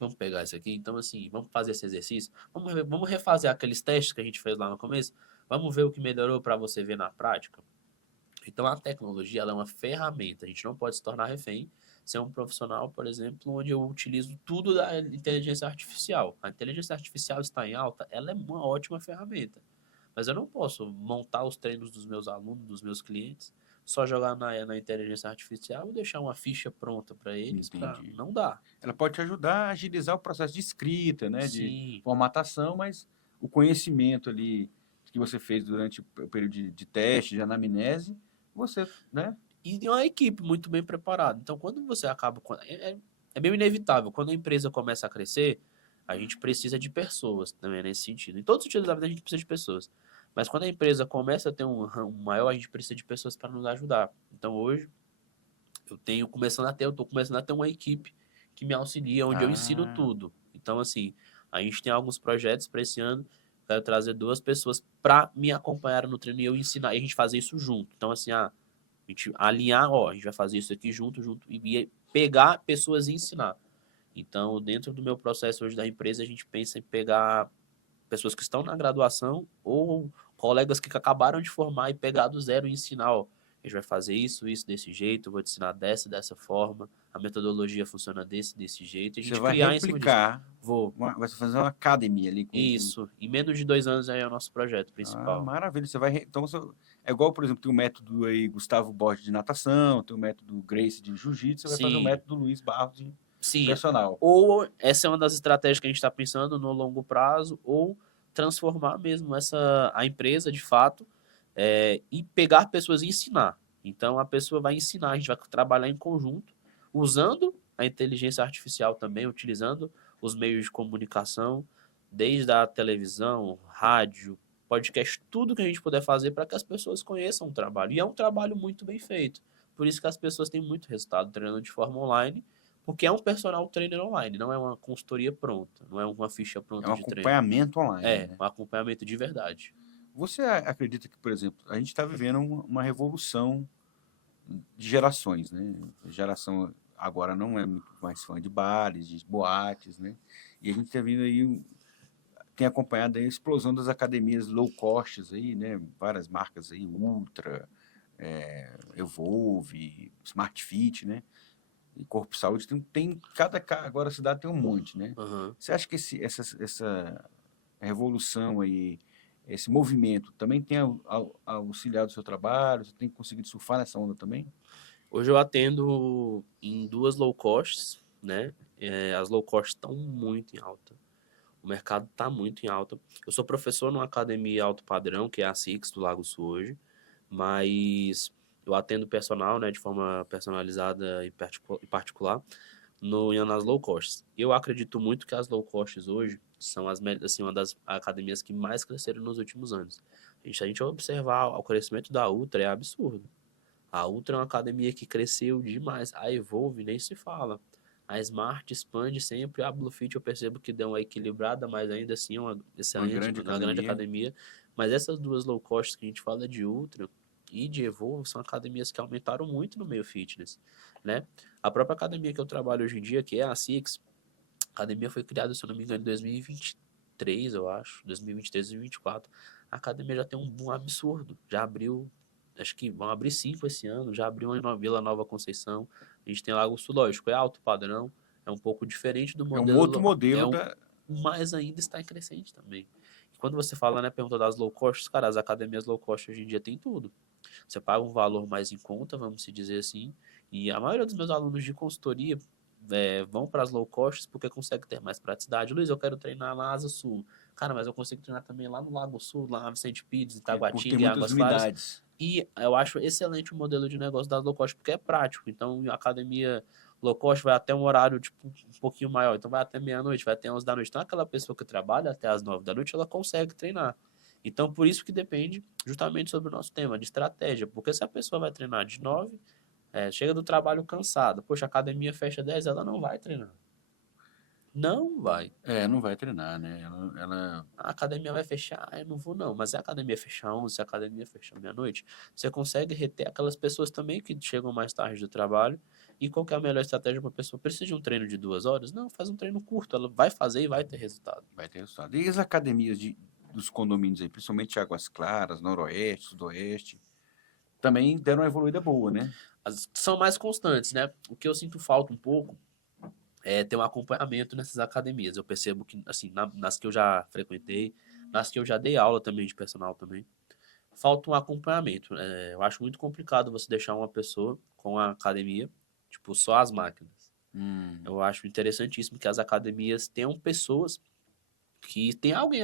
Vamos pegar isso aqui. Então, assim, vamos fazer esse exercício. Vamos refazer aqueles testes que a gente fez lá no começo. Vamos ver o que melhorou para você ver na prática. Então, a tecnologia, ela é uma ferramenta. A gente não pode se tornar refém, ser um profissional, por exemplo, onde eu utilizo tudo da inteligência artificial. A inteligência artificial está em alta, ela é uma ótima ferramenta. Mas eu não posso montar os treinos dos meus alunos, dos meus clientes, só jogar na inteligência artificial e deixar uma ficha pronta para eles. Não dá. Ela pode te ajudar a agilizar o processo de escrita, né, Sim. de formatação, mas o conhecimento ali que você fez durante o período de teste, de anamnese, você, né? E tem uma equipe muito bem preparada. Então, quando você acaba... É meio inevitável. Quando a empresa começa a crescer, a gente precisa de pessoas também nesse sentido. Em todos os sentidos da vida, a gente precisa de pessoas. Mas quando a empresa começa a ter um maior, a gente precisa de pessoas para nos ajudar. Então, hoje, eu estou começando a ter uma equipe que me auxilia, onde eu ensino tudo. Então, assim, a gente tem alguns projetos para esse ano. Quero trazer 2 pessoas para me acompanhar no treino e eu ensinar. E a gente fazer isso junto. Então, assim, a gente alinhar, a gente vai fazer isso aqui junto, e pegar pessoas e ensinar. Então, dentro do meu processo hoje da empresa, a gente pensa em pegar pessoas que estão na graduação ou colegas que acabaram de formar e pegar do zero e ensinar, a gente vai fazer isso desse jeito, eu vou te ensinar dessa forma, a metodologia funciona desse jeito, e a gente Você vai criar replicar, vai fazer uma academia ali. Isso, em menos de 2 anos aí é o nosso projeto principal. Maravilha, então é igual, por exemplo, tem o método aí Gustavo Borges de natação, tem o método Grace de jiu-jitsu, você vai fazer o método Luiz Barros de personal. Ou essa é uma das estratégias que a gente está pensando no longo prazo, ou transformar mesmo a empresa de fato e pegar pessoas e ensinar. Então a pessoa vai ensinar, a gente vai trabalhar em conjunto, usando a inteligência artificial também, utilizando os meios de comunicação, desde a televisão, rádio, podcast, tudo que a gente puder fazer para que as pessoas conheçam o trabalho. E é um trabalho muito bem feito. Por isso que as pessoas têm muito resultado treinando de forma online, porque é um personal trainer online, não é uma consultoria pronta, não é uma ficha pronta de treino. É um acompanhamento online. Um acompanhamento de verdade. Você acredita que, por exemplo, a gente está vivendo uma revolução de gerações, né? A geração agora não é muito mais fã de bares, de boates, né? E a gente está vendo aí, tem acompanhado aí a explosão das academias low cost aí, né? Várias marcas aí, Ultra, Evolve, Smart Fit, né? E Corpo Saúde, agora a cidade tem um monte, né? Uhum. Você acha que essa revolução aí, esse movimento também tem auxiliado o seu trabalho? Você tem conseguido surfar nessa onda também? Hoje eu atendo em 2 low costs, né? As low costs estão muito em alta. O mercado está muito em alta. Eu sou professor numa academia alto padrão, que é a Six do Lago Sul hoje, mas eu atendo personal, né, de forma personalizada e particular nas low costs. Eu acredito muito que as low costs hoje são assim, uma das academias que mais cresceram nos últimos anos. Se a gente observar o crescimento da Ultra, é absurdo. A Ultra é uma academia que cresceu demais. A Evolve nem se fala. A Smart expande sempre. A Bluefit eu percebo que deu uma equilibrada, mas ainda assim é uma excelente, uma grande academia. Mas essas 2 low cost que a gente fala de Ultra e de Evolve são academias que aumentaram muito no meio fitness, né? A própria academia que eu trabalho hoje em dia, que é a Six, a academia foi criada, se eu não me engano, em 2023, eu acho. 2023, 2024. A academia já tem um boom absurdo. Já abriu, acho que vão abrir 5 esse ano. Já abriu uma em Vila Nova Conceição. A gente tem Lago Sul, lógico, é alto padrão. É um pouco diferente do É modelo. um outro modelo mas ainda está em crescente também. E quando você fala, né, pergunta das low cost, cara, as academias low cost hoje em dia tem tudo. Você paga um valor mais em conta, vamos se dizer assim. E a maioria dos meus alunos de consultoria vão para as low costs porque consegue ter mais praticidade. Luiz, eu quero treinar na Asa Sul. Cara, mas eu consigo treinar também lá no Lago Sul, lá na Vicente Pires, Itaguatinga e Águas Claras. E eu acho excelente o modelo de negócio das low cost porque é prático. Então, a academia low cost vai até um horário tipo, um pouquinho maior. Então, vai até meia-noite, vai até 11 da noite. Então, aquela pessoa que trabalha até as 9 da noite, ela consegue treinar. Então, por isso que depende justamente sobre o nosso tema de estratégia. Porque se a pessoa vai treinar de 9, chega do trabalho cansada, poxa, a academia fecha 10, ela não vai treinar. Não vai. Não vai treinar, né? A academia vai fechar, eu não vou não. Mas se a academia fechar 11, se a academia fechar meia-noite, você consegue reter aquelas pessoas também que chegam mais tarde do trabalho. E qual que é a melhor estratégia para a pessoa? Precisa de um treino de 2 horas? Não, faz um treino curto. Ela vai fazer e vai ter resultado. Vai ter resultado. E as academias dos condomínios aí, principalmente Águas Claras, Noroeste, Sudoeste, também deram uma evoluída boa, né? São mais constantes, né? O que eu sinto falta um pouco é ter um acompanhamento nessas academias. Eu percebo que, assim, nas que eu já frequentei, nas que eu já dei aula também de personal também, falta um acompanhamento. Eu acho muito complicado você deixar uma pessoa com a academia, tipo, só as máquinas. Eu acho interessantíssimo que as academias tenham pessoas que tem alguém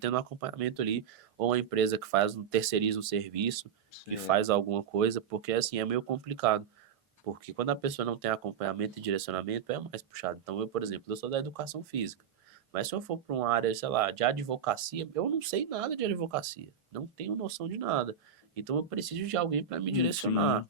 tendo um acompanhamento ali, ou uma empresa que terceiriza um serviço, que faz alguma coisa, porque assim, é meio complicado. Porque quando a pessoa não tem acompanhamento e direcionamento, é mais puxado. Então, eu, por exemplo, eu sou da educação física. Mas se eu for para uma área, sei lá, de advocacia, eu não sei nada de advocacia. Não tenho noção de nada. Então, eu preciso de alguém para me direcionar.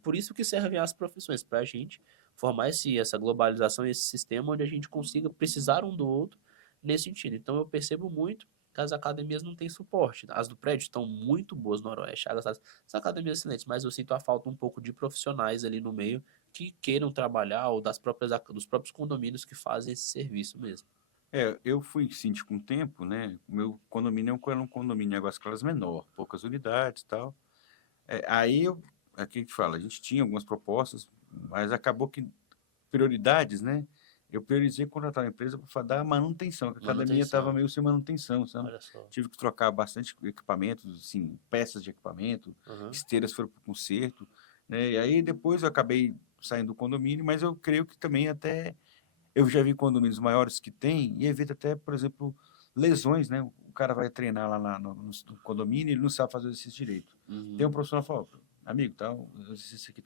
Por isso que servem as profissões, para a gente formar essa globalização, esse sistema onde a gente consiga precisar um do outro nesse sentido. Então, eu percebo muito que as academias não têm suporte. As do prédio estão muito boas no Noroeste, as academias excelentes, mas eu sinto a falta um pouco de profissionais ali no meio que queiram trabalhar, ou dos próprios condomínios que fazem esse serviço mesmo. Eu fui síndico um tempo, né? O meu condomínio era um condomínio em Águas Claras menor, poucas unidades e tal. Aqui a gente fala, a gente tinha algumas propostas, mas acabou que prioridades, né? Eu priorizei contratar uma empresa para dar manutenção, que a academia estava meio sem manutenção, sabe? Tive que trocar bastante equipamentos, assim, peças de equipamento, esteiras foram para o conserto, né? E aí depois eu acabei saindo do condomínio, mas eu creio que também até eu já vi condomínios maiores que tem e evita até, por exemplo, lesões, né? O cara vai treinar lá no condomínio e ele não sabe fazer o exercício direito. Tem um profissional que fala, amigo, tá, o exercício aqui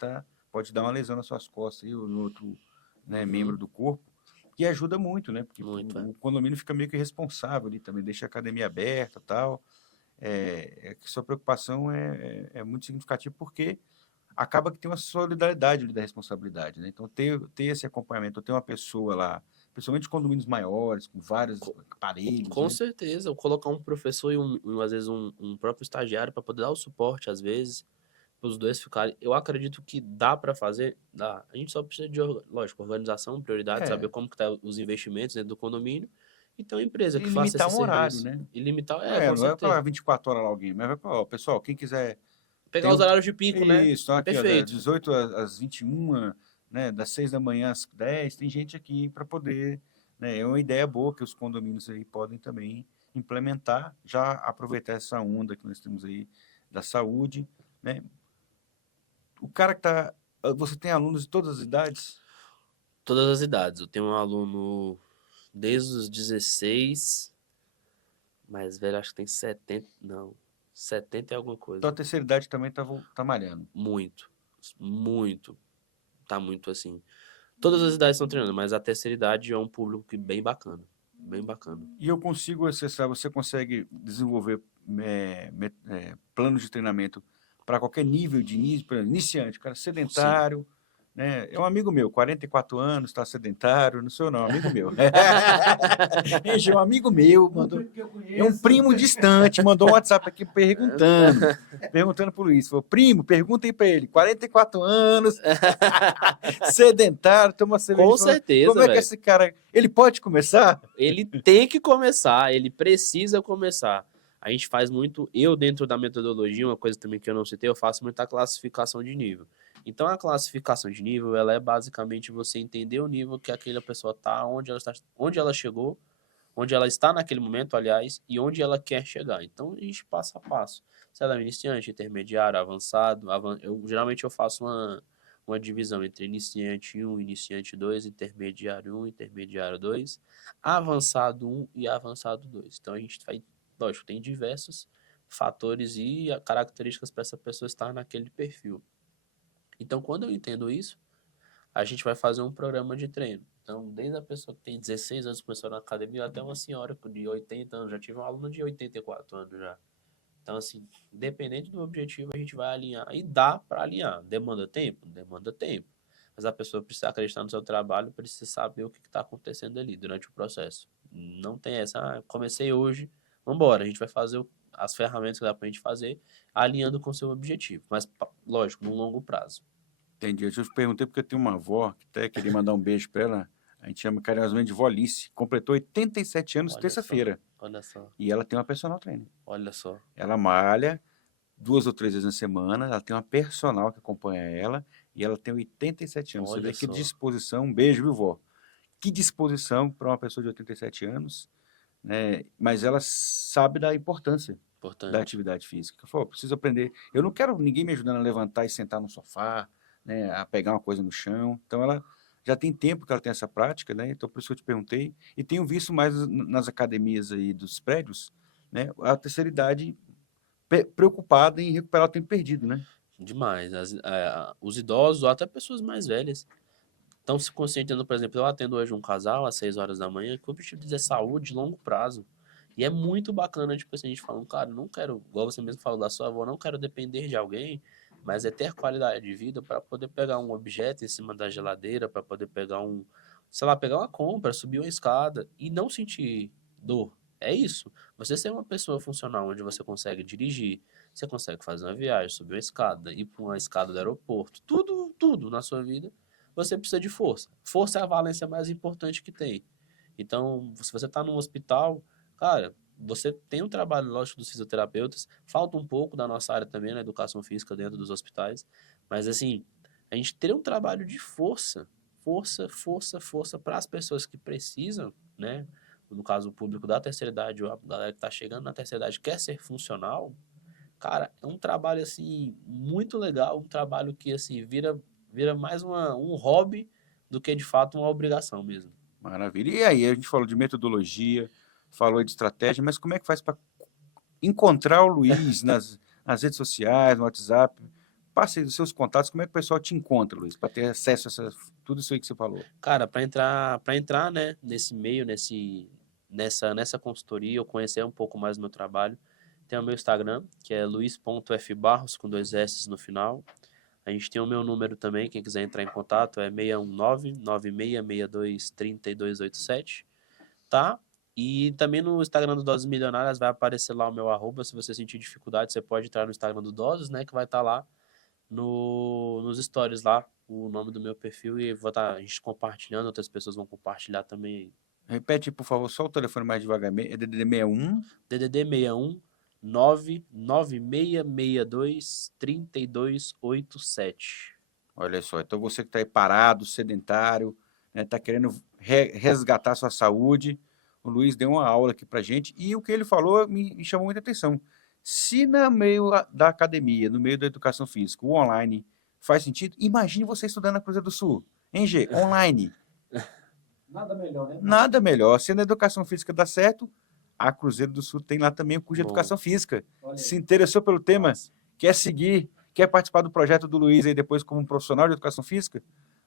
pode dar uma lesão nas suas costas aí, ou no outro, né, membro do corpo, que ajuda muito, né? Porque o condomínio fica meio que responsável ali também, deixa a academia aberta e tal. Que sua preocupação é muito significativa porque acaba que tem uma solidariedade ali da responsabilidade, né? Então, ter esse acompanhamento, ter uma pessoa lá, principalmente condomínios maiores, com vários aparelhos. Com né? certeza, eu colocar um professor e às vezes um próprio estagiário para poder dar o suporte, às vezes, para os dois ficarem. Eu acredito que dá para fazer, dá. A gente só precisa de, lógico, organização, prioridade, saber como que tá os investimentos dentro do condomínio. E ter uma empresa que faça esse horário, serviço. né? E limitar, com não vai certeza. para 24 horas lá alguém, mas vai para, pessoal, quem quiser... Pegar os horários de pico, né? Isso, então aqui, Perfeito. das 18 às 21, né, das 6 da manhã às 10, tem gente aqui para poder... Né, é uma ideia boa que os condomínios aí podem também implementar, já aproveitar essa onda que nós temos aí da saúde, né? O cara que está Você tem alunos de todas as idades? Todas as idades. Eu tenho um aluno desde os 16, mais velho, acho que tem 70, não, 70 e alguma Então coisa. a terceira idade também tá malhando. Muito, muito, tá muito assim. Todas as idades estão treinando, mas a terceira idade é um público bem bacana, bem bacana. E eu consigo acessar, você consegue desenvolver planos de treinamento para qualquer nível de início, por exemplo, iniciante, cara sedentário, né? É um amigo meu, 44 anos, está sedentário, não sou eu não, é um amigo meu. Gente, é um amigo meu, mandou, é um primo distante, mandou um WhatsApp aqui perguntando pro Luiz, falou, primo, pergunta aí para ele, 44 anos, sedentário, toma cerveja. Com certeza, como é que velho. esse cara, ele pode começar? Ele tem que começar, ele precisa começar. A gente faz muito, eu dentro da metodologia, uma coisa também que eu não citei, eu faço muita classificação de nível. Então a classificação de nível, ela é basicamente você entender o nível que aquela pessoa está, onde ela chegou, onde ela está naquele momento, aliás, e onde ela quer chegar. Então a gente passo a passo. Se ela é iniciante, intermediário, avançado, geralmente eu faço uma divisão entre iniciante 1, iniciante 2, intermediário 1, intermediário 2, avançado 1 e avançado 2. Então a gente vai, lógico, tem diversos fatores e características para essa pessoa estar naquele perfil. Então, quando eu entendo isso, a gente vai fazer um programa de treino. Então, desde a pessoa que tem 16 anos começou na academia, até uma senhora de 80 anos. Já tive um aluno de 84 anos já. Então, assim, independente do objetivo, a gente vai alinhar. E dá para alinhar. Demanda tempo? Demanda tempo. Mas a pessoa precisa acreditar no seu trabalho, precisa saber o que está acontecendo ali durante o processo. Não tem essa, comecei hoje, vamos embora. A gente vai fazer as ferramentas que dá para a gente fazer, alinhando com o seu objetivo. Mas, lógico, no longo prazo. Entendi. Eu te perguntei porque eu tenho uma avó, que até queria mandar um beijo para ela. A gente chama carinhosamente de vó Alice. Completou 87 anos terça-feira. Olha só. E ela tem uma personal trainer. Olha só. Ela malha 2 ou 3 vezes na semana. Ela tem uma personal que acompanha ela. E ela tem 87 anos. Olha Você vê que só. disposição. Um beijo, viu, vó? Que disposição para uma pessoa de 87 anos. Né? Mas ela sabe da importância da atividade física. Falou, preciso aprender. Eu não quero ninguém me ajudando a levantar e sentar no sofá, né, a pegar uma coisa no chão. Então ela já tem tempo que ela tem essa prática, né? Então por isso que eu te perguntei. E tenho visto mais nas academias aí dos prédios, né, a terceira idade preocupada em recuperar o tempo perdido, né? Demais. Os idosos, ou até pessoas mais velhas, estão se conscientizando. Por exemplo, eu atendo hoje um casal às 6 horas da manhã, que o objetivo deles é saúde de longo prazo. E é muito bacana, tipo assim, a gente falando, cara, não quero, igual você mesmo falou da sua avó, não quero depender de alguém, mas é ter qualidade de vida para poder pegar um objeto em cima da geladeira, para poder pegar pegar uma compra, subir uma escada e não sentir dor. É isso. Você ser uma pessoa funcional onde você consegue dirigir, você consegue fazer uma viagem, subir uma escada, ir para uma escada do aeroporto, tudo na sua vida, você precisa de força. Força é a valência mais importante que tem. Então, se você está num hospital, cara, você tem um trabalho, lógico, dos fisioterapeutas, falta um pouco da nossa área também, na educação física dentro dos hospitais, mas assim, a gente ter um trabalho de força para as pessoas que precisam, né? No caso, o público da terceira idade, ou a galera que está chegando na terceira idade quer ser funcional, cara, é um trabalho, assim, muito legal, um trabalho que, assim, vira mais um hobby do que, de fato, uma obrigação mesmo. Maravilha. E aí, a gente falou de metodologia, falou de estratégia, mas como é que faz para encontrar o Luiz nas redes sociais, no WhatsApp? Passe os seus contatos, como é que o pessoal te encontra, Luiz, para ter acesso a tudo isso aí que você falou? Cara, para entrar, né, nesse meio, nessa consultoria, eu conhecer um pouco mais do meu trabalho, tem o meu Instagram, que é luiz.fbarros, com 2 S no final. A gente tem o meu número também, quem quiser entrar em contato é 619-9662-3287, tá? E também no Instagram do Doses Milionárias vai aparecer lá o meu @, se você sentir dificuldade, você pode entrar no Instagram do Doses, né, que vai estar lá nos stories lá, o nome do meu perfil, e vou estar a gente compartilhando, outras pessoas vão compartilhar também. Repete, por favor, só o telefone mais devagar, é DDD 61? DDD 61 99662-3287. Olha só, então você que está aí parado, sedentário, está querendo resgatar sua saúde, o Luiz deu uma aula aqui para gente, e o que ele falou me chamou muita atenção. Se no meio da academia, no meio da educação física, o online faz sentido. Imagine você estudando na Cruzeiro do Sul, hein, G? Online. Nada melhor, né? Nada melhor. Se na educação física dá certo, a Cruzeiro do Sul tem lá também o curso de Bom. educação física. Olha aí. Se interessou pelo tema, Nossa. quer seguir, quer participar do projeto do Luiz aí depois como profissional de educação física,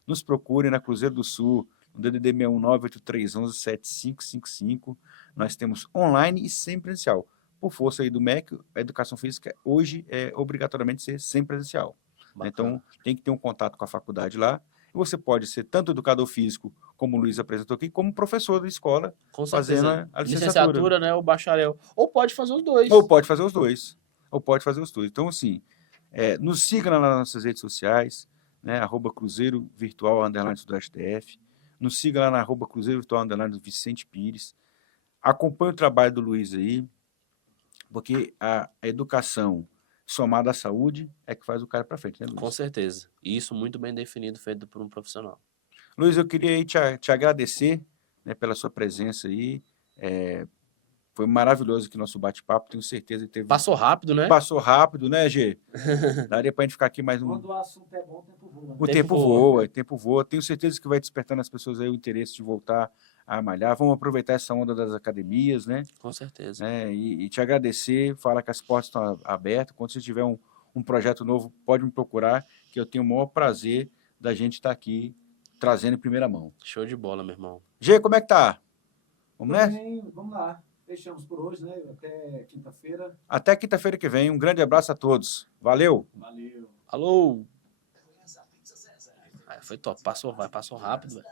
nos procure na Cruzeiro do Sul, no DDD 61983117555. Nós temos online e sempre presencial. Por força aí do MEC, a educação física hoje é obrigatoriamente ser sempre presencial. Bacana. Então, tem que ter um contato com a faculdade lá. E você pode ser tanto educador físico, como o Luiz apresentou aqui, como professor da escola, Com fazendo certeza. a licenciatura. Né? O bacharel. Ou pode fazer os dois. Ou pode fazer os dois. Então, assim, nos siga lá nas nossas redes sociais, né, @Cruzeiro Virtual _SudestF. Nos siga lá na @Cruzeiro Virtual _Vicente Pires. Acompanhe o trabalho do Luiz aí, porque a educação somada à saúde é que faz o cara para frente, né, Luiz? Com certeza. E isso muito bem definido, feito por um profissional. Luiz, eu queria aí te agradecer, né, pela sua presença aí. Foi maravilhoso aqui nosso bate-papo, tenho certeza que teve... Passou rápido, né? Passou rápido, né, Gê? Daria pra gente ficar aqui mais um... Quando o assunto é bom, o tempo voa. Né? O tempo voa. Tenho certeza que vai despertar nas pessoas aí o interesse de voltar a malhar. Vamos aproveitar essa onda das academias, né? Com certeza. né? E te agradecer, falar que as portas estão abertas. Quando você tiver um projeto novo, pode me procurar, que eu tenho o maior prazer da gente estar aqui trazendo em primeira mão. Show de bola, meu irmão. Gê, como é que tá? Vamos nessa? Vamos lá. Fechamos por hoje, né? Até quinta-feira. Até quinta-feira que vem. Um grande abraço a todos. Valeu! Valeu. Alô! Foi top. Passou rápido, velho.